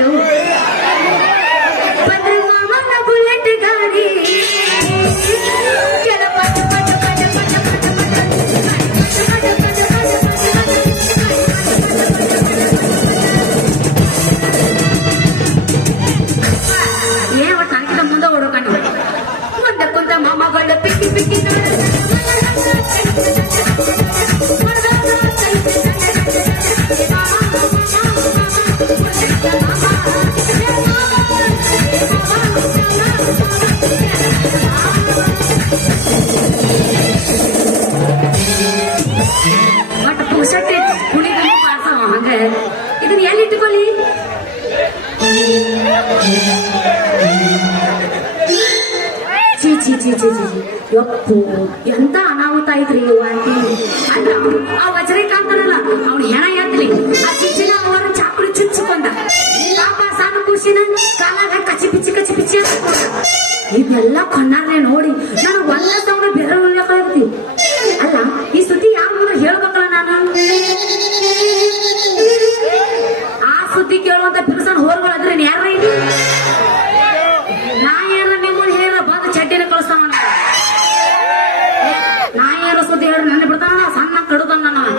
ಇವು ಬಂದ್ರೆ ಮಾಮನ ಬುಲೆಟ್ ಗಾಡಿ ಕೆಲ ಪಟ ಪಟ ಪಟ ಪಟ ಪಟ ಏನ್ ಒಟ್ಟು ನನಗಿಂತ ಮುಂದೆ ಓಡೋಕಂಡು ಮುಂದೆ ಕುಂತ ಮಾಮಗಳ ಪಿಕ್ಕಿ ಪಿಕ್ಕಿ ಒಟ್ಟು ಪುಷಟ್ಟಿ ಕುಣಿಗಳು ಪಾಡ್ತಾವ ಹಂಗ ಇದನ್ನ ಎಲ್ಲಿ ಇಟ್ಟುಕೊಳ್ಳಿ ಚೀ ಚೀ ಚೀ ಚೀ ಚೀ ಯಪ್ಪು ಎಂತ ಅನಾಹುತ ಐತ್ರಿ ಇವ ಅಂತೀನಿ ಅಲ್ಲ ಆ ವಜ್ರಕಾಂತನಲ್ಲ ಅವ್ನು ಹೆಣ ಎತ್ತಲಿ ಆ ಚಿಚ್ಚಿನ ಅವರ ಚಾಕುಡಿ ಚುಚ್ಚಿಕೊಂಡ ಪಾಪ ಸಣ್ಣ ಖುಷಿನ ಕಾಲಾಗ ಕಚ್ಚಿ ಪಿಚ್ಚಿ ಇದೆಲ್ಲ ಕಣ್ಣಾಗ್ರೆ ನೋಡಿ ನಾನು ಒಂದ ಸೌಂಡ್ ಬೆರ ಉಳ್ಳಕಾಗ್ತಿ ಅಲ್ಲ ಈ ಸುದ್ದಿ ಯಾವ ಮುಂದೆ ಹೇಳ್ಬೇಕಲ್ಲ ನಾನು ಆ ಸುದ್ದಿ ಕೇಳುವಂತ ಬಿರುಸನ್ ಹೋರ್ಗಳಾದ್ರೆ ಯಾರ ಇಲ್ಲಿ ನಾ ಏನ ನಿಮ್ಮನ್ನ ಹೇಳ ಬಂದು ಚಡ್ಡಿನ ಕಳಿಸ್ತಾವ ನಾ ಯಾರ ಸುದ್ದಿ ಹೇಳಿ ನನ್ನ ಬಿಡ್ತಾನ ಸಣ್ಣ ಕಡುದನ್ನ ನಾನು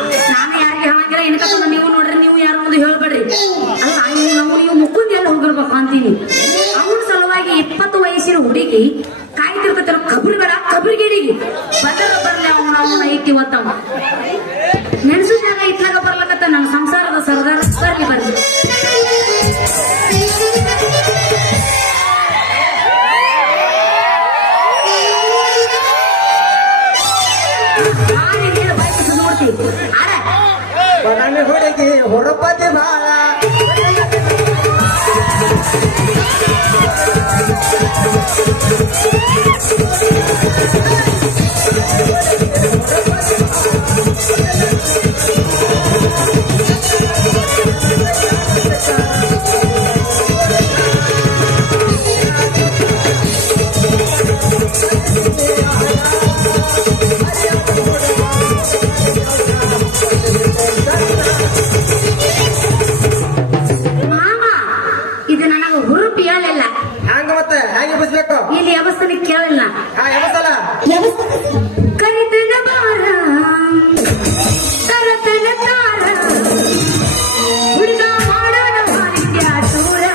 ಯಾರಿಗೆ ಹೇಳಂಗಿಲ್ಲ ಇನ್ಕತ್ತ ನೀವು ನೋಡ್ರಿ ನೀವು ಯಾರು ಮುಂದೆ ಹೇಳ್ಬೇಡ್ರಿ ಅಲ್ಲ ನೀವು ಮುಕ್ಕುಂದ ಎಲ್ಲ ಹೋಗಿರ್ಬೇಕು ಅಂತೀನಿ ಅವನ ಸಲುವಾಗಿ 20 ವಯಸ್ಸಿನ ಹುಡುಗಿ ಕಾಯ್ತಿರ್ತಾರ ಕಬ್ರಿಗೇಡಿಗೆ ಬರ್ಲಿ ಅವನ ಐತಿ ಒತ್ತವ ನೆನ್ಸಿದಾಗ ಇತ್ಲಾಗ ಬರ್ಲಕತ್ತ ನನ್ನ ಸಂಸಾರದ ಸರ್ದಾರ ಬರ್ಲಿ ನೋಡ್ತೀವಿ ಹುಡುಗಿ ಹೊರಪತಿ ಬಾಳ ಇಲ್ಲಿ ಅವಸ್ಥೆ ಕೇಳಲ್ಲ ಕರಿತನ ಬಾರ ತರತನ ತಾರ ಹುಡುಗ ಮಾಡೋಣ ಮಾರಿದ್ಯ ದೂರ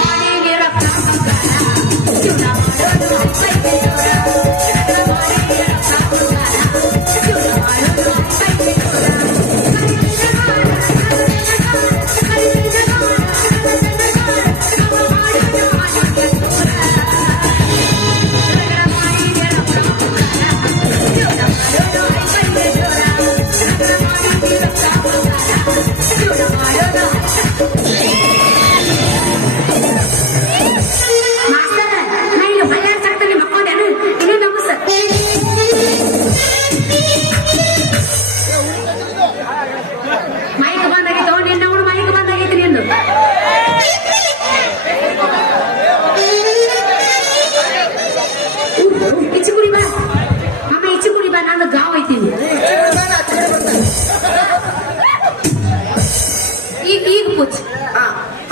ಮಾಡಿಗೆ ರಕ್ತ ಜೀವನ ಮಾಡೋದು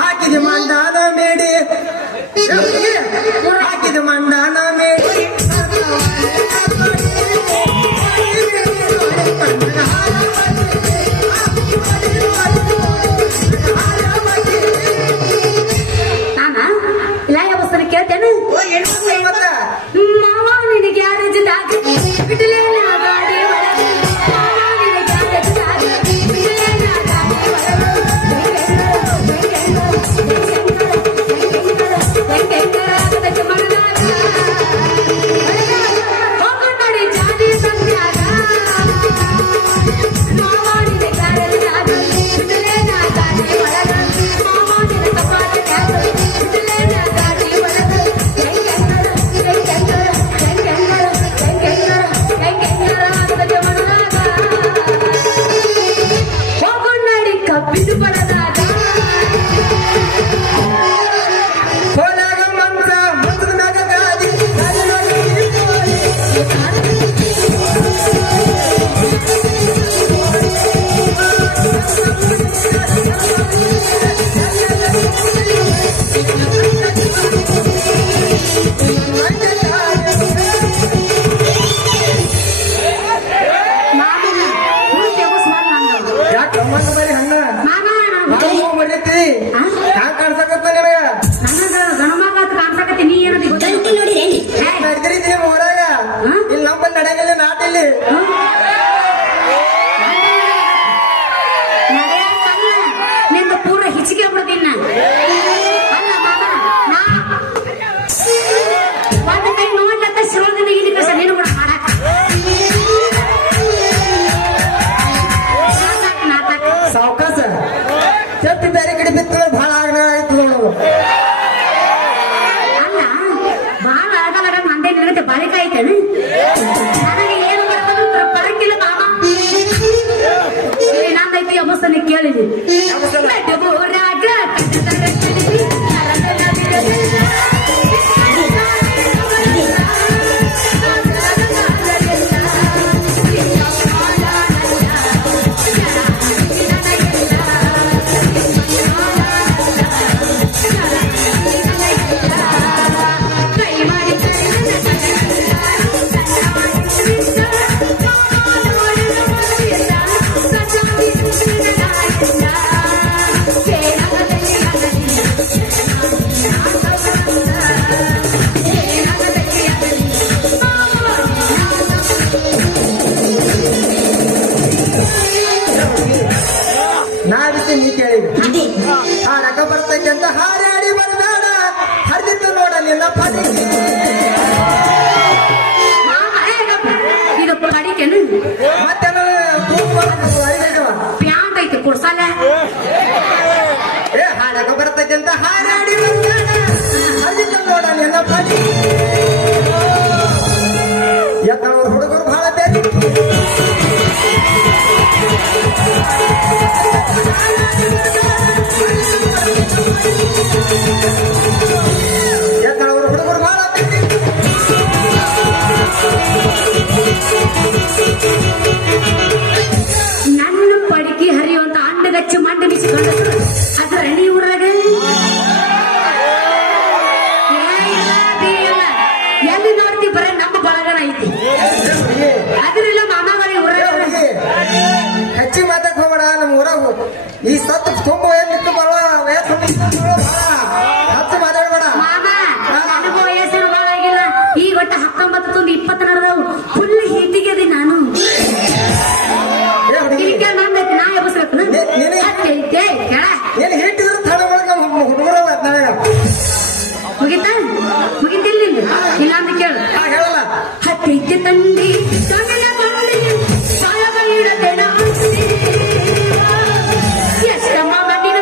ಹಾಕಿದ ಮಂಡಾನ ಮೇಡಿ ಹಾಕಿದ ಮಂಡಾನ ಮೇಡಿ ನಾನ ಇಲ್ಲ ಅವಸ್ಥೆ ಕೇಳ್ತೇನೆ ಮಾವ ನಿನಗೆ ಯಾರ ಬಿಟ್ಟಲೇ ಹೆಚ್ಚಿಗೆ ಬಿಡ್ತೀನಿ ನಾ ಅಲ್ಲ ಮಾಮ ನಾ ಒಂದು ಕೈ ನೋಡ್ಲತ್ತ ಶಿರೋದಿನ ಇಲ್ಲಿ ಕಸ ನೀನು ಕೂಡ ಮಾಡಾಕ ಸಾವಕಾಶ ಚಟ್ಟಿ ಬೇರೆ ಕಡೆ ಬಿತ್ತು ಬಹಳ ಆಯ್ತು ನೋಡು ಅಲ್ಲ ಬಾಳ ಆಗಲ್ಲ ಮಂದೆ ನಿನಗೆ ಬಾಳಿಕ ಐತೇನು ನನಗೆ ಏನು ಮಾಡೋದು ಬರಕಿಲ್ಲ ಮಾಮ ನಂದೈತಿ ಅಬಸ್ತನ ಕೇಳಿದ್ವಿ ನಾವಿತ್ತು ನೀ ಕೇಳಿದ್ವಿ ಹಾಡಕ ಬರ್ತೈತೆ ಅಂತ ಹಾರಾಡಿ ಬಂದಾಡ ಹರಿದಿತ್ತು ನೋಡ ನಿನ್ನ ಪದಿಗೆ ಇದು ಅಡಿಕೆನು ಮತ್ತೆ ಪ್ಯಾಂಟ್ ಐತಿ ಕುಡ್ಸಲ್ಲ ಏ ಹಾಡಕ ಬರ್ತೈತೆ ಅಂತ ಹಾರಾಡಿ ಬಂದಾಡ ಹರಿದಿತ್ತು ನೋಡ ನಿನ್ನ ಪದಿಗೆ ಎತ್ತವ್ರ ಹುಡುಗರು ಬಹಳ ಬೇಕು ಎತ್ತವ್ರ ಹುಡುಗರು ಬಹಳ ನನ್ನ ಪಡಿಕೆ ಹರಿಯುವಂತ ಅಂಡಗಚ್ಚು ಮಂಡ ಬಿಸಿಕೊಂಡು ಅದ್ರ ನೀ ಊರಾಗ ಎಲ್ಲಿ ನೋಡ್ತಿ ಬರೀ ನಮ್ಮ ಬಳಗನ ಐತಿ ಅದ್ರೆಲ್ಲ ಮಾಮಾವಳಿ ಊರಾಗ ಹೆಚ್ಚಿಗೆ ಮಾತಾಕ್ ಹೋಗ್ಬೇಡ ನಮ್ಮ ಊರಾಗ ಈ ಸತ್ತು ತುಂಬ ನಿಂತು ಬರೋ ವಯಸ್ಸು ಹತ್ತು ಮಾತಾಡ್ಬೇಡ ಮಾಮ ನನಗೂ ವಯಸ್ಸಿನ ಬಾಳ ಆಗಿಲ್ಲ ಈಗ ಒಟ್ಟು 19 ತುಂಬ 20 ನಡೆದವು ಫುಲ್ ಹೀಟಿಗೆ ಅದಿ ನಾನು ಏ ಹುಡುಗಿ ಇದಕ್ಕೆ ನಂದೈತಿ ನಾ ಎಬ್ಸ್ಬೇಕು ಕೆಳ ಏನು ಹಿಟ್ಟಿದ್ರೆ ತಡ ಒಳಗೆ ನಮ್ಮ ಹುಡುಗರಲ್ಲ ನನಗ ಮುಗಿತಾ ಮುಗಿತಿಲ್ಲ ಇಲ್ಲ ಅಂತ ಕೇಳು ಹೇಳಲ್ಲ ಹತ್ತೈತೆ ತಂದಿ ತಮಿಳ ಬಂದಿ ಸಾಯಬಲ್ಲಿಡತೇನ ಎಷ್ಟಮ್ಮ ಮಣ್ಣಿನ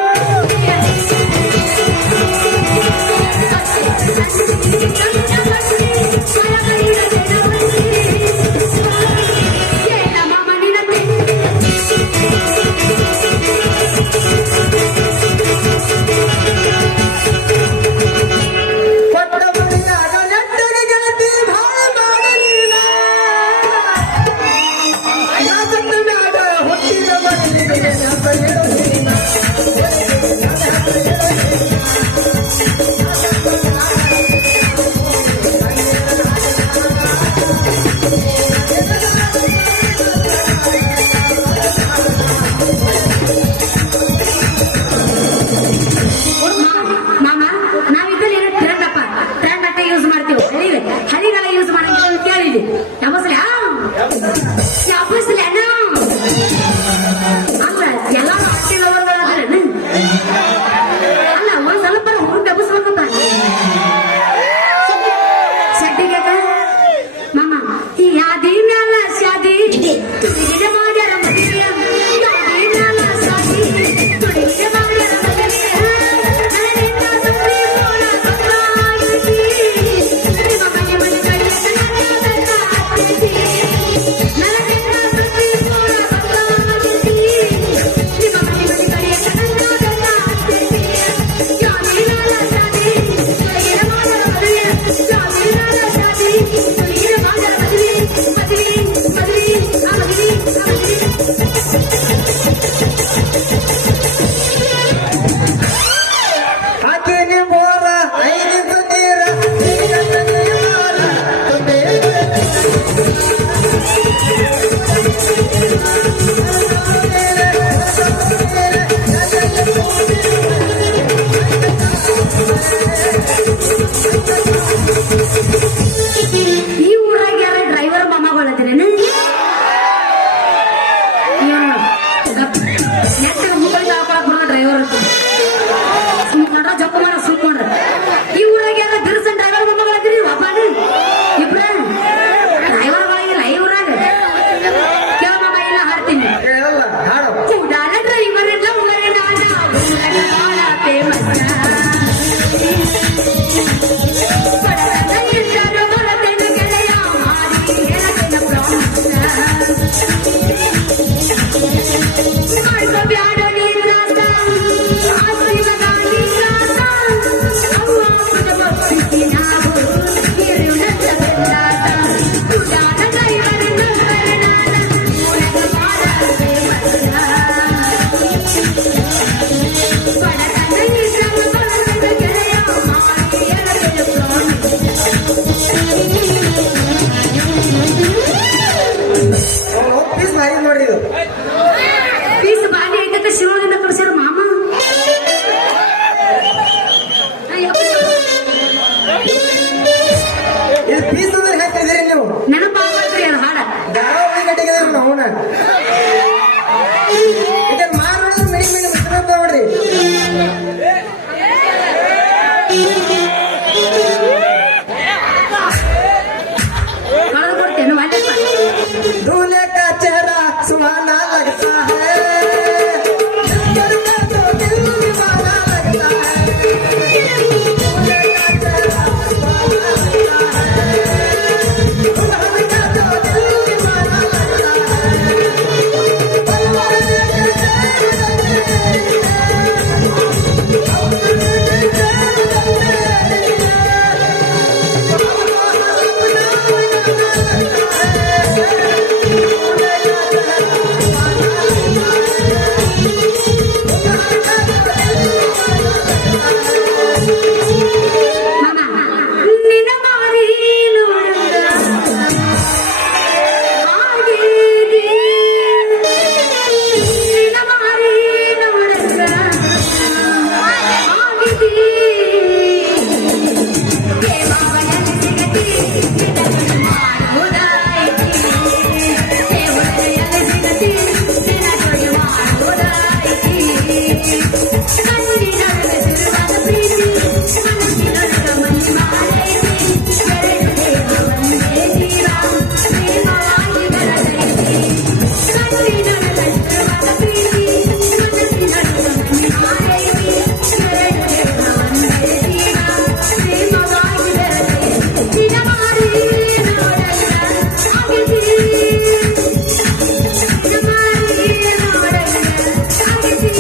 ಪೀಸ್ ಭಾರಿ ನೋಡ್ರಿ ಇದು ಪೀಸ್ ಬಾಡಿ ಐತೆ ಶಿವದಿಂದ ಕಳ್ಸ್ಯಾರ ಮಾಮ ಇದು ಪೀಸ್ ಅಂದ್ರೆ ಹಾಕ್ತಿದ್ದೀರಿ ನೀವು ನೆನಪಾಗ್ರಿ ಅದು ಹಾಡ ಧಾರಾವಾಹಿ ಗಟ್ಟಿಗೆ ಅವನ ಇದನ್ನ ಮಾರೋದು ಮಿಡಿ ಮಿಡಿ ಮಿಶ್ರಂತ ನೋಡ್ರಿ ಕಳೆದು ಕೊಡ್ತೇನೆ ವಾಟಪ್ಪ दूल्हे का चेहरा सुहाना लगता है दिल का तो दिल दीवाना लगता है दूल्हे का चेहरा सुहाना लगता है दुल्हन का तो दिल दीवाना लगता है पल भर ನಿನ್ನ ಮಾರಿ ನೋಡಂಗ ಆಗಿದೆ ನಿನ್ನ ಮಾರಿ ನೋಡಂಗ ಆಗಿದೆ ದೇವಾಲಯದಲ್ಲಿ ಸಿಗತಿ ನಿನ್ನ ಮಾಡುವುದಾಯಿತಿ ದೇವಾಲಯದಲ್ಲಿ ಸಿಗತಿ ನಿನ್ನ ಜೊತೆ ಮಾಡುವುದಾಯಿತಿ ಕಣ್ಣಿನೊಳಗೆ ಸಿರುವಾದ ಪ್ರೀತಿ ಮನಸ್ಸಿನೊಳಗೆ ಮನೆ ಮಾಡೈತಿ ಎರಡು ದೇಹ ಒಂದೇ ಜೀವ ಪ್ರೇಮವಾಗಿ ಬೆಳೆದೈತಿ ಕಣ್ಣಿನೊಳಗೆ ಸಿರುವಾದ ಪ್ರೀತಿ ಮನಸ್ಸಿನೊಳಗೆ ಮನೆ ಮಾಡೈತಿ ಎರಡು ದೇಹ ಒಂದೇ ಜೀವ ಪ್ರೇಮವಾಗಿ ಬೆಳೆದೈತಿ ನಿನ್ನ ಮಾರಿ ನೋಡಂಗ ಆಗಿತಿ ನಿನ್ನ ಮಾರಿ ನೋಡಂಗ ಆಗಿತಿ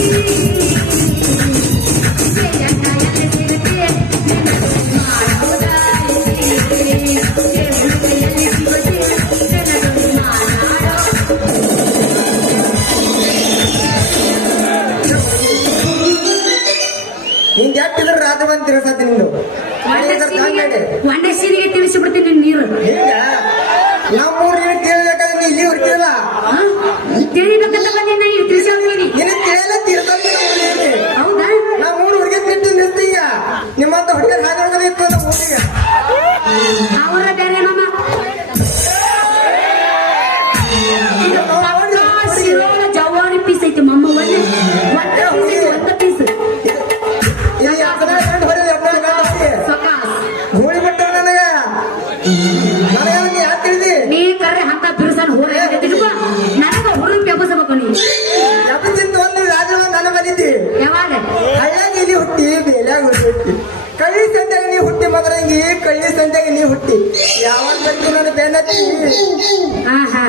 ಹಿಂಗ್ ಯಾಕಿದ್ರು ರಾಧವಂತ ತಿರ್ಸತಿ ನಿಂದು ಒಂದೇ ಸೀರೆಗೆ ತಿಳಿಸಿ ಬಿಡ್ತೀನಿ ನೀರು ಹಿಂಗ ನಮ್ಮೂರ್ ನೀನು ಕೇಳ್ಬೇಕಾದ್ರೆ ನೀ ಇಲ್ಲಿ ಹೊರ್ತಿರಲ್ಲ ತಿಳಿಬೇಕಂತ ಬಂದಿನ ನೀವು ತಿಳಿಸಿ ಹೋಗ್ತೀನಿ ನಿನ್ನ ಕೇಳ ತೀರ್ಥ ಹೌದಾ ನಮ್ಮೂರ್ ಹುಡುಗಿ ತಿಂದು ನಿಂತೀಗ ನಿಮ್ಮಂತ ಹುಡುಗರು ಹಾಗೆ ಇತ್ತು ನಮ್ಮ ಊರಿಗೆ ಅವರ ಬೇರೆ ಮಾಮ ಶಿರೋಳ ಜವಾರಿ ಪೀಸ್ ಐತಿ ಮಮ್ಮ ಒಂದು ಪೀಸ್ ಇದು ಯಾಕಂದ್ರೆ ಗಂಡು ಹೊರಗೆ ಎಪ್ಪಳ ಗಂಡು ಸೊಕಾಸ್ ಹೋಳಿ ಬಿಟ್ಟ ನನಗ ನೀ ಯಾಕೆ ತಿಳಿದಿ ನೀ ಕರ್ರೆ ಅಂತ ಬಿರುಸನ್ ಹೋರ ನನಗ ಹುರುಪ್ ಎಬ್ಬಸಬೇಕು ನೀ ಎಪ್ಪತ್ತಿಂದ ಒಂದು ರಾಜ ನನ್ನ ಬಂದಿದ್ದಿ ಯಾವಾಗ ಹಳ್ಳ್ಯಾಗ ಇಲ್ಲಿ ಹುಟ್ಟಿ ಬೇಲ್ಯಾಗ ಹುಟ್ಟಿ ಕಳ್ಳಿ ಸಂತೆಗೆ ನೀ ಹುಟ್ಟಿ ಮಗರಂಗಿ ಕಳ್ಳಿ ಸಂತೆಗೆ ನೀ ಹುಟ್ಟಿ ಯಾವಾಗ ಬರ್ತೀವಿ ನನ್ನ ಬೆನ್ನತ್ತಿ ಹಾ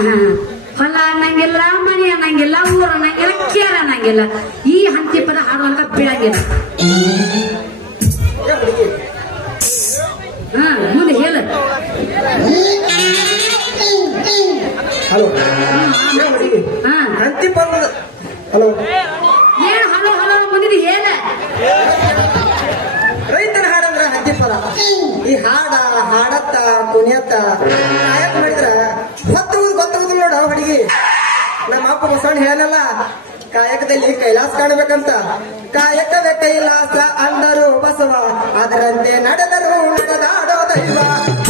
ಹೊಲ ಅನ್ನಂಗಿಲ್ಲ ಮನೆ ಅನ್ನಂಗಿಲ್ಲ ಊರ ಅನ್ನಂಗಿಲ್ಲ ಕೇರ ಅನ್ನಂಗಿಲ್ಲ ಈ ಹಂತಿ ಪದ ಹಾಡುವಂತ ಬೀಳಂಗಿಲ್ಲ ಏ ಹುಡುಗಿ ಮುಂದೆ ಹೇಳ ಹಲೋ ಏ ಹುಡುಗಿ ಹಾ ಅಂತಿ ಪದ ಹಲೋ ಏನ್ ಹಲೋ ಹಲೋ ಮುಂದಿನ ಹೇಳ ರೈತರ ಹಾಡಂದ್ರ ಹಂತಿ ಪದ ಈ ಹಾಡತ್ತ ಕುಣಿಯತ್ತ ಕಾಯಕ್ ಮಾಡಿದ್ರ ಗೊತ್ತಾಗುದು ನೋಡ ಹುಡುಗಿ ನಮ್ಮ ಅಪ್ಪ ಬಸವಣ್ಣ ಹೇಳಲ್ಲ ಕಾಯಕದಲ್ಲಿ ಕೈಲಾಸ ಕಾಣಬೇಕಂತ ಕಾಯಕವೇ ಕೈಲಾಸ ಅಂದರು ಬಸವ ಅದರಂತೆ ನಡೆದರು ನಡೆದಾಡೋ ದೈವ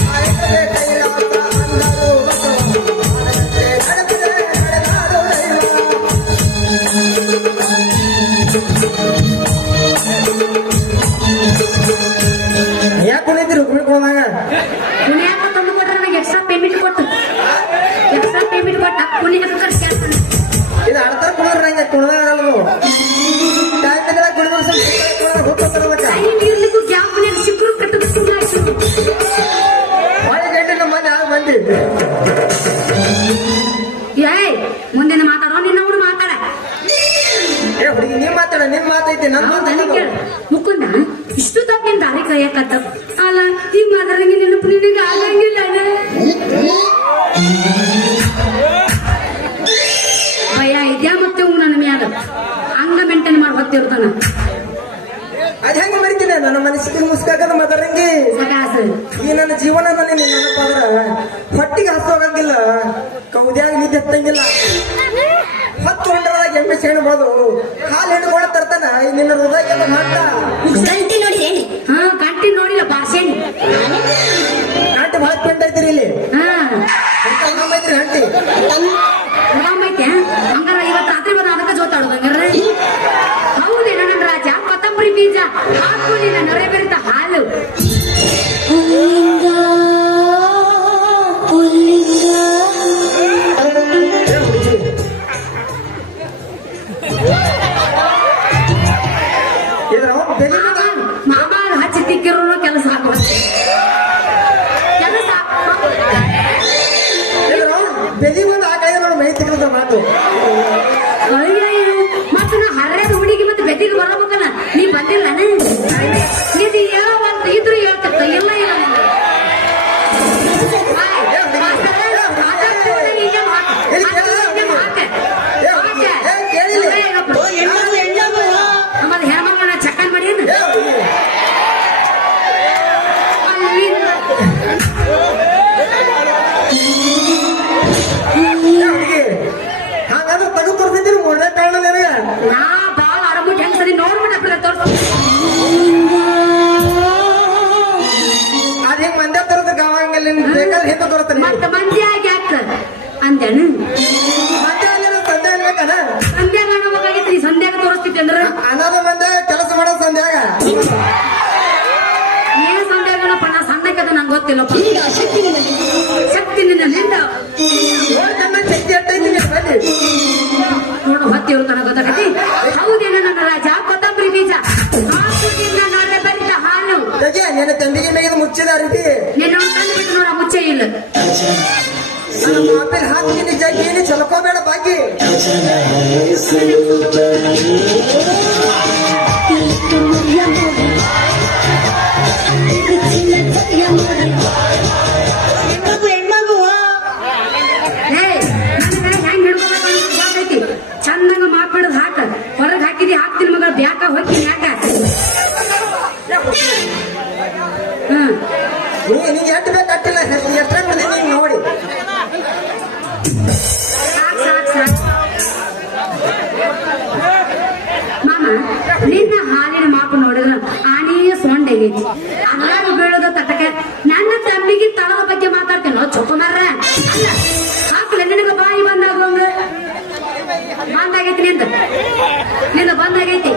ಕಾಯಕವೇ ಕೈಲಾಸ ಅಂದರು ಬಸವ ಅದರಂತೆ ನಡೆದರೆ ನಡೆದಾಡೋ ದೈವ ಯಾಕೆ ಕುಣಿತಿರು ಕುಣಿಕೊಳ್ಳೋದಾಗ ಕುಣಿಯಾಕ ತಂದು ಕೊಟ್ರೆ ನನಗೆ ಎಕ್ಸ್ಟ್ರಾ ಪೇಮೆಂಟ್ ಕೊಟ್ಟು ಕುಣಿಯಾಕ ಕರ್ಸಿ ಇದು ಅರ್ಥ ಕುಡಿದ್ರೆ ನಂಗೆ ಕುಣಿದಾಗಲ್ಲ ಟೈಮ್ ಕುಡಿದ್ರೆ ನನ್ನ ನನಗೆ ಕೇಳು ಮುಕುಂದ ಇಷ್ಟು ತಪ್ಪ ನಿನ್ ದಾರಿ ಕೈಯಕತ್ತ ಅಲ್ಲ ಈ ಮದರಂಗಿ ನೆನಪು ನಿನಗೆ ಆಗಂಗಿಲ್ಲ ಭಯ ಇದ್ಯಾ ಮತ್ತೆ ನನ್ನ ಮ್ಯಾಲ ಹಂಗ ಮೇಂಟೈನ್ ಮಾಡಿ ಹೊತ್ತಿರ್ತಾನ ಅದ್ ಹೆಂಗ ಮರಿತೀನಿ ನನ್ನ ಮನಸ್ಸಿಗೆ ಮುಸ್ಕಾಕದ ಮದರಂಗಿ ಸಕಾಸ ಈ ನನ್ನ ಜೀವನದಲ್ಲಿ ನಿನ್ನ ನೆನಪಾದ್ರ ಹೊಟ್ಟಿಗೆ ಹಸೋಗಂಗಿಲ್ಲ ಕೌದ್ಯಾಗ ನಿದ್ದೆ ಎತ್ತಂಗಿಲ್ಲ ಹತ್ತು ಹೊಂಡದಾಗ ಎಮ್ಮೆ ಸೇಣಬಹುದು ಹಾಲು ಹೆಣ್ಕೊಂಡು ತರ್ತಾನ ಈ ನಿನ್ನ ಹೃದಯಕ್ಕೆಲ್ಲ ಮಾಡ್ತ ಗಂಟಿ ನೋಡಿ ಹೇಳಿ ಹಾ ಗಂಟಿ ನೋಡಿಲ್ಲ ಬಾರ್ಸೇಣಿ ನಾಟಿ ಭಾಳ ಪೆಂಟ್ ಐತಿರಿ ಇಲ್ಲಿ ಹಾ ಐತ್ರಿ ಹಂಟಿ ಐತೆ ಹಂಗಾರ ಇವತ್ತು ರಾತ್ರಿ ಬಂದು ಅದಕ್ಕೆ ಜೋತಾಡೋದು ಹಂಗಾರ ಹೌದೇನ ನನ್ನ ರಾಜ ಕೊತ್ತಂಬರಿ ಬೀಜ ಹಾಕೊಂಡಿನ ನೊರೆ ಬೆರೆತ ಹಾಲು ಪುಲ್ಲಿಂಗ ಪುಲ್ಲಿಂಗ ಇದ್ರ ಬೆಲೆ ಮಾಮ ಹಚ್ಚಿ ತಿಕ್ಕಿರೋ ಕೆಲಸ ಹಾಕೋ ಕೆಲಸ ಬೆದಿ ಒಂದು ಆ ಕಡೆ ನೋಡಿ ಮೈ ತಿನ್ನದ ಮಾತು ಮತ್ತ ನಾ ಹರ್ರದ ಹುಡುಗಿ ಮತ್ತೆ ಬೆದಿಗೆ ಬರಬೇಕಲ್ಲ ನೀ ಬಂದಿಲ್ಲ ಇದು ಯಾವಂತ ಇದ್ರು ಹೇಳ್ತಿರ್ತ ಎಲ್ಲ ಇಲ್ಲ ನಮ್ಮದು ಹೆಣ್ಮಕ್ಳನ್ನ ಚಕ್ಕನ್ ಮಾಡಿ ಹಂಗಾದ್ರೆ ತಗದು ತೋರ್ಸಿದ್ದೀರಿ ಮೊನ್ನೆ ಕಾರಣ ನನಗೆ ನಾ ಬಾಳ ಆರಾಮುಟ್ ಹೆಂಗ್ ಸರಿ ನೋಡ್ಬಿಟ್ಟ ತೋರ್ಸ ಅದ್ ಹೆಂಗ್ ಮಂದ್ಯ ತರದ ಗಾವಂಗಲ್ಲ ಬೇಕಾದ್ರೆ ಹಿಂದೆ ತೋರ್ತಾನೆ ಮತ್ತ ಮಂದಿ ಆಗಿ ಯಾಕ ಅಂತೇನು ಮಂದ್ಯ ಸಂಧ್ಯಾ ಅನ್ಬೇಕನ ಸಂಧ್ಯಾಗ ನಮಗಾಗಿತ್ರಿ ಸಂಧ್ಯಾಗ ತೋರಿಸ್ತಿದ್ದೆ ಅಂದ್ರ ಅನಾಥ ಮಂದ್ಯ ಕೆಲಸ ಮಾಡೋ ಸಂಧ್ಯಾಗ ಏನ್ ಸಂಧ್ಯಾಗನಪ್ಪ ನಾ ಸಣ್ಣಕ್ಕದ ನಂಗೆ ಗೊತ್ತಿಲ್ಲಪ್ಪ ಈಗ ಶಕ್ತಿ ನಿಮಗೆ ಶಕ್ತಿ ನಿನ್ನ ನಿಂದ ನನ್ನ ಶಕ್ತಿ ಎಟ್ಟೈತಿ ಬನ್ನಿ ನೋಡು ಹೊತ್ತಿರು ತನಕ ಗೊತ್ತಾಗತಿ ಹೌದೇನ ನನ್ನ ರಾಜ ಕೊತ್ತಂಬರಿ ಬೀಜ ಹಾಕುದಿಲ್ಲ ನಾಳೆ ಬರಿತ ಹಾಲು ತೆಗೆ ನಿನ್ನ ತಂಬಿಗೆ ಮೇಗಿದ ಮುಚ್ಚಿದ ರೀತಿ ನಿನ್ನ ಕಂಡುಬಿಟ್ಟು ನೋಡ ಮುಚ್ಚೆ ಇಲ್ಲ ನನ್ನ ಮಾಪೇಲ್ ಹಾಕಿ ನಿಜ ಏನು ಚಲಕೋಬೇಡ ಬಾಕಿ ಹೆಂಗ್ ಹಿಡ್ಕೋಬೇಕು ಗೊತ್ತೈತಿ ಚಂದಂಗ ಮಾಪಿಡದ್ ಹಾಕ ಹೊರಗ್ ಹಾಕಿದಿ ಹಾಕ್ತೀನಿ ಮಗ ಬ್ಯಾಕ ಹೋಗ್ತೀನಿ ಯಾಕ ಹ್ಮ್ ನಿಂಗೆ ಎಷ್ಟು ಬೇಕು ಅಟ್ಟಿಲ್ಲ ಎಷ್ಟ ನೀನು ನೋಡಿ ಸಾಕ್ ಸಾಕ್ ಸಾಕ್ ಮಾಮ ನಿನ್ನ ಹಾಲಿನ ಮಾಪು ನೋಡಿದ್ರ ಆನೆಯ ಸೊಂಡೆಗೈತಿ ಎಲ್ಲಾರು ಬೀಳೋದ ತಟಕ ನನ್ನ ತಂಬಿಗೆ ತಳದ ಬಗ್ಗೆ ಮಾತಾಡ್ತೇನೋ ಚೊಪ್ಪ ಮಾರ್ರ ಅಲ್ಲ ಹಾಕ್ಲ ನಿನಗ ಬಾಯಿ ಬಂದಾಗ ಬಂದಾಗೈತಿ ನಿಂದ ಬಂದಾಗೈತಿ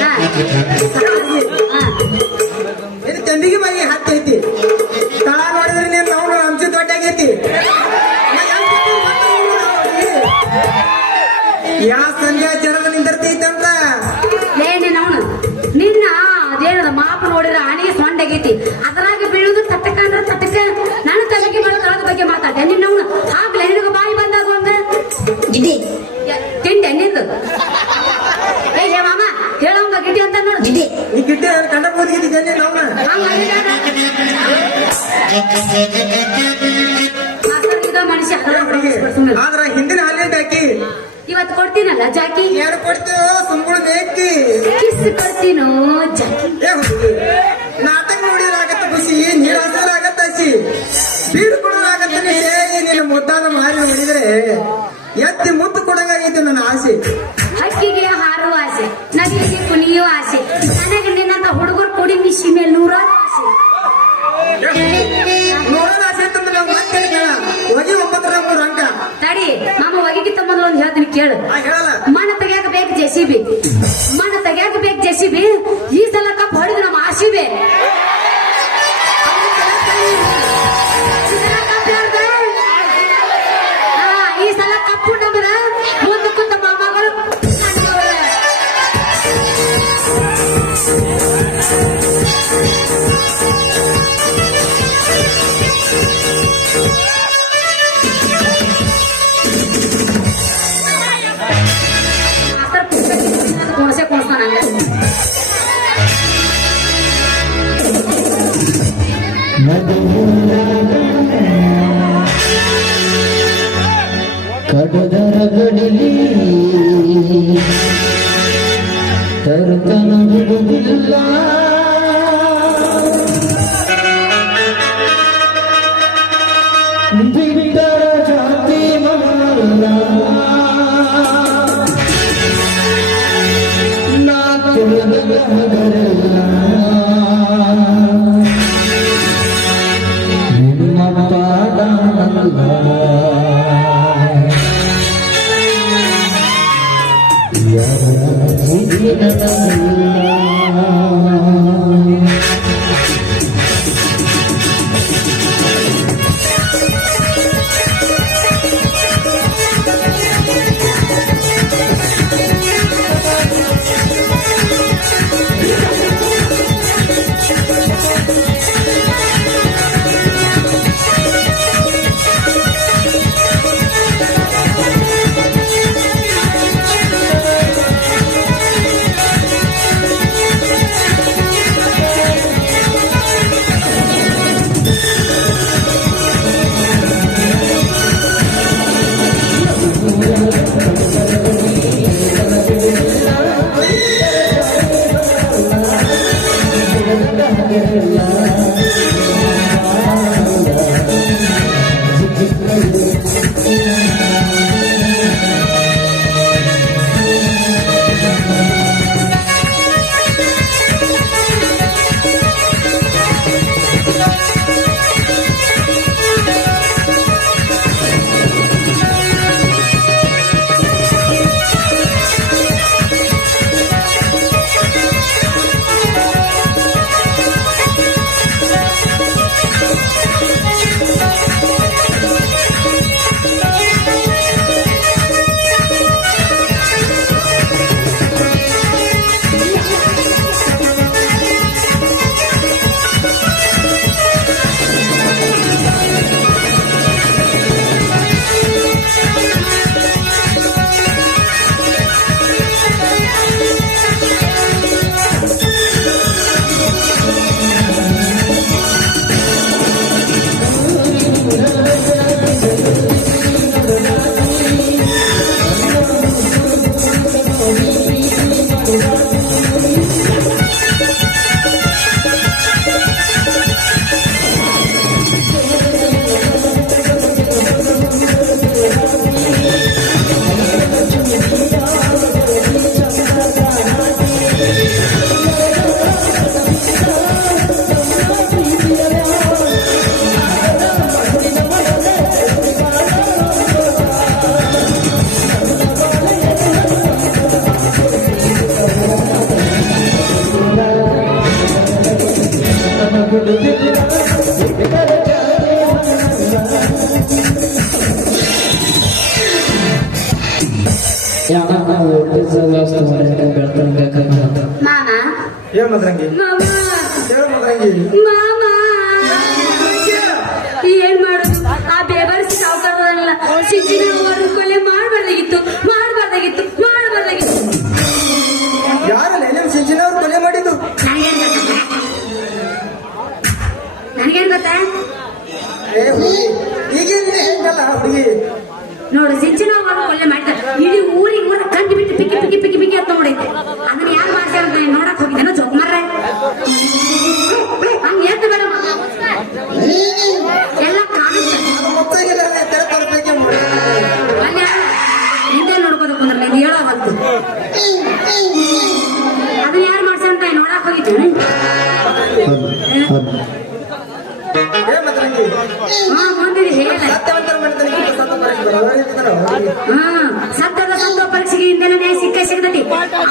ಹಾ ಹಾ ಇದು ತಂಬಿಗೆ ಬಾಯಿ ಹತ್ತೈತಿ ತಳ ನೋಡಿದ್ರೆ ನೀನು ನಾವು ಅಂಚು ದೊಡ್ಡಾಗೈತಿ ಯಾ ಸಂಧ್ಯಾ ಜನದ ನಿಂದಿರ್ತೈತಿ ಅಂತ ಏನೇನು ಅವನು ನಿನ್ನ ಅದೇನದ ಮಾಪು ನೋಡಿದ್ರೆ ಆನೆಗೆ ಸೊಂಡಗೈತಿ ಅದ್ರಾಗ ಬೀಳುದು ತಟ್ಟಕ ಅಂದ್ರೆ ತಟ್ಟಕ ನಾನು ತಲೆಗೆ ಮಾಡೋ ತಳದ ಬಗ್ಗೆ ಮಾತಾಡ್ದೆ ನಿನ್ನ ಅವನು ಆಗ್ಲೇ ನಿನಗ ಬಾಯಿ ಬಂದಾಗ ಒಂದ ಗಿಡ್ಡಿ ತಿಂಡೆ ನಿಂದು ಏ ಮಾಮ ಹೇಳವಂಗ ಗಿಡ್ಡಿ ಅಂತ ನೋಡು ಗಿಡ್ಡಿ ಈ ಗಿಡ್ಡೆ ಕಂಡ ಕೂದಿಗಿದ್ದೀನಿ ನಾವು ಮನುಷ್ಯ ಆದ್ರ ಹಿಂದಿನ ಹಾಲಿನ ಹಾಕಿ ಇವತ್ತು ಕೊಡ್ತೀನಲ್ಲ ಜಾಕಿ ಯಾರು ಕೊಡ್ತೇವೋ ಸುಂಬುಳು ಬೇಕಿ ಕಿಸ್ ಕೊಡ್ತೀನೋ ಜಾಕಿ ಏ ಹುಡುಗಿ ನಾಟಕ ನೋಡಿರಾಗತ್ತ ಖುಷಿ ನೀರ್ ಹಸರಾಗತ್ತ ಹಸಿ ಬೀಡು ಕೊಡೋದಾಗತ್ತ ನಿನ್ನ ಮುದ್ದಾನ ಮಾರಿ ನೋಡಿದ್ರೆ ಎತ್ತಿ ಮುತ್ತು ಕೊಡಂಗಾಗೈತೆ ನನ್ನ ಆಸೆ ಹಕ್ಕಿಗೆ ಹಾರುವ ಆಸೆ ನದಿಗೆ ಕುಣಿಯೋ ಆಸೆ ನನಗೆ ನಿನ್ನಂತ ಹುಡುಗರು ಕೊಡಿ ಮಿಶಿ ಮೇಲೆ ನೂರಾರು ಆಸೆ ನೋಡೋಣ ಆಸೆ ಅಂತಂದ್ರೆ ನಾವು ಮತ್ತೆ ಕೇಳ ಹೋಗಿ 9 ಅಂಕ ತಡಿ ಮಾಮ ಒಗಿಗಿತ್ತ ಮೊದಲು ಒಂದು ಹೇಳ್ತೀನಿ ಕೇಳು ಹೇಳಲ್ಲ ಮನ ತೆಗ್ಯಾಕ ಬೇಕು ಜೆಸಿಬಿ ಮನ ತೆಗ್ಯಾಕ ಬೇಕು ಜೆಸಿಬಿ ಈ ಸಲ ಕಪ್ ಹೊಡೆದು ನಮ್ಮ ಆಸಿಬಿ ಈ ಸಲ ಕಪ್ಪು ನಮ್ಮದ ಮುಂದೆ ಕುಂತ ಮಾಮಗಳು ಕಡದರ ಗಡಿಲಿ ತರುತನ ಬಿಡುವುದಿಲ್ಲ ಬಿಟ್ಟರ ಜಾತಿ ಮಲ್ಲ ನಾ ತಿಳಿದರಲ್ಲ ನಿನ್ನ ಪಾದನಲ್ಲ ಮಾಮ ಏನ್ ಮದ್ರಂಗಿ ಮಾಮ ಹೇಳ ಮದ್ರಂಗಿ ಮಾಮ ಏನ್ ಮಾಡುದು ಆ ಬೇಬರ್ಸಿ ಸಾವುಕಾರಲ್ಲ ಸಿಂಚಿನ ಅವರು ಕೊಲೆ ಮಾಡಬಾರ್ದಾಗಿತ್ತು ಯಾರಲ್ಲ ನಿಮ್ ಸಿಂಚಿನ ಅವ್ರು ಕೊಲೆ ಮಾಡಿದ್ದು ನನಗೇನ್ ಗೊತ್ತಾ ಏ ಹುಡುಗಿ ಈಗೇನ್ ಹೆಂಗಲ್ಲ ಹುಡುಗಿ ನೋಡು ಸಿಂಚಿನ ಅವರು ಕೊಲೆ ಮಾಡಿದ್ದಾರೆ ಇಡೀ ಊರ ಕಂಡು ಬಿಟ್ಟು ಪಿಕ್ಕಿ ಅಂತ ನೋಡೈತೆ ಅದನ್ನ ಯಾರು ಮಾಡ್ತಾರೆ ಅಂತ ನೋಡಕ್ ಹೋಗಿದ್ದೇನೋ ಜೋಕ್ಮಾರ್ರೆ ಹಂಗ ಎದ್ದು ಬೇಡ ಎಲ್ಲ ಕಾಣುತ್ತೆ ಮಕ್ಕಳಿಗೆಲ್ಲ ತೆರೆ ತರಬೇಕೆ ಅಲ್ಲಿ ಹಿಂದೆ ನೋಡ್ಕೋಬೇಕು ಅಂದ್ರೆ ನೀನು ಹೇಳೋ ಹೊತ್ತು ಅದನ್ನ ಯಾರು ಮಾಡ್ಸ ಅಂತ ನೋಡಕ್ ಹೋಗಿದ್ದೇನೆ ಏ ಮದ್ರಂಗಿ ಹಾ ಮುಂದಿನ ಹೇಳ ಸತ್ಯವಂತರ ಮಾಡ್ತಾನೆ ಸತ್ತ ಬರಕ್ಕೆ ಸತ್ತದ ಪರೀಕ್ಷೆಗೆ ಹಿಂದೆನೇ ಸಿಕ್ಕೈತಿ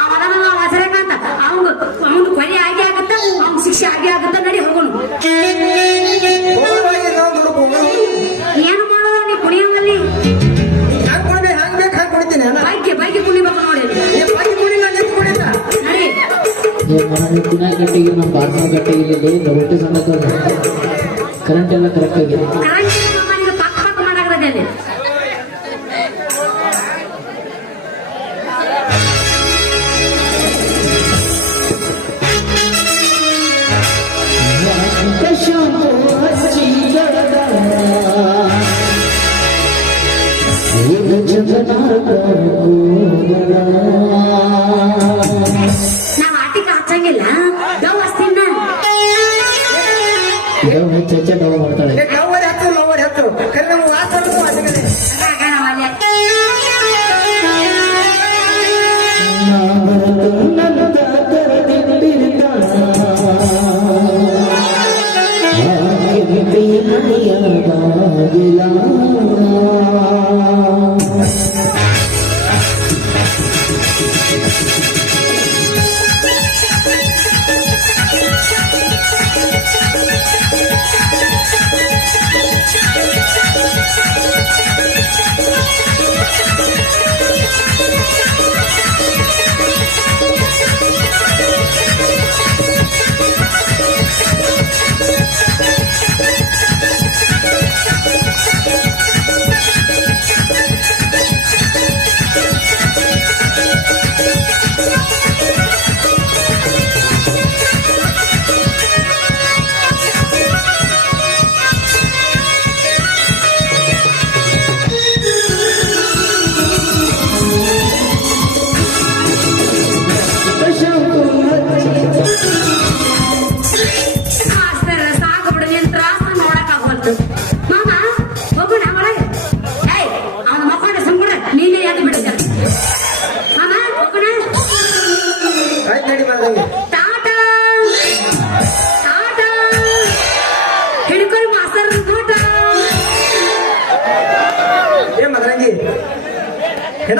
ಅವನ ವಸರಕಂತ ಅವನು ಕೊಲೆ ಆಗಿ ಆಗುತ್ತ ಅವ್ನ ಶಿಕ್ಷೆ ಆಗಿ ಆಗುತ್ತ ನಡಿ ಹೋಗೋಣ ಏನು ಮಾಡೋದು ನೀ ಕುಣಿಯಲ್ಲಿ ಹ್ಯಾಂಗ್ ಕುಣಿಬೇಕು ಹ್ಯಾಂಗ್ ಬೇಕು ಹ್ಯಾಂಗ್ ಕುಣಿತೀನಿ ಬೈಕ್ ಕುಣಿಬೇಕು ನೋಡಿ ಬಾಕಿ ಕುಣಿಲ್ಲ ನಿಂತು ಕುಣಿತ ನಡಿ ಕುಣ ಗಟ್ಟಿಗೆ ನಮ್ಮ ಬಾರ್ಸ ಗಟ್ಟಿಗೆ ರೊಟ್ಟಿ ಸಮೇತ ಕರೆಂಟ್ ಎಲ್ಲ ಕರೆಕ್ಟ್ ಆಗಿದೆ ಪಕ್ಕ ಮಾಡಾಕತ್ತೆ ಅಲ್ಲಿ ಹೆಣ